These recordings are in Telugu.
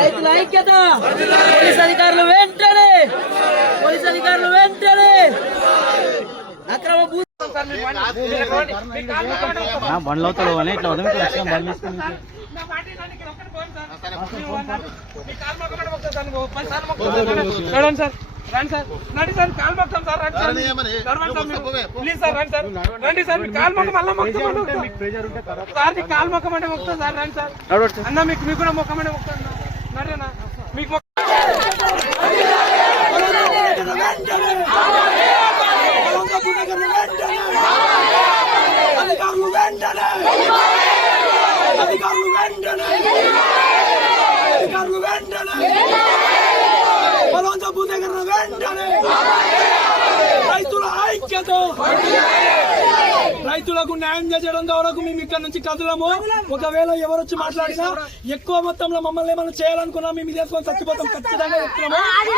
రైతుల ఐక్యత. పోలీస్ అధికారులు వెంటనే అక్రమ బండ్లు అవుతాడు అని ఇట్లా ఉదయం బంద్ చేసుకుని రండి సార్, రండి సార్, కాలు మొక్తాం సార్, రండి ప్లీజ్ సార్, రండి సార్, రండి సార్, మీకు కాలు మొక్క మళ్ళీ మొక్తాం సార్, మీకు కాలు మొక్కమంటే మొక్తాం సార్, రండి సార్ అన్న, మీకు కూడా మొక్కమంటే మొక్తాం నరేనా మీకు రైతుల ఐక్యత. రైతులకు న్యాయం చేయడం వరకు మేము ఇక్కడ నుంచి కదలము. ఒకవేళ ఎవరొచ్చి మాట్లాడినా ఎక్కువ మొత్తంలో మమ్మల్ని ఏమైనా చేయాలనుకున్నా మేము ఇది వేసుకొని చచ్చిపోతాం. ఖచ్చితంగా చెప్తున్నాము.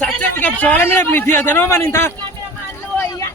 సత్యం మీద మీ దినమని ఇంత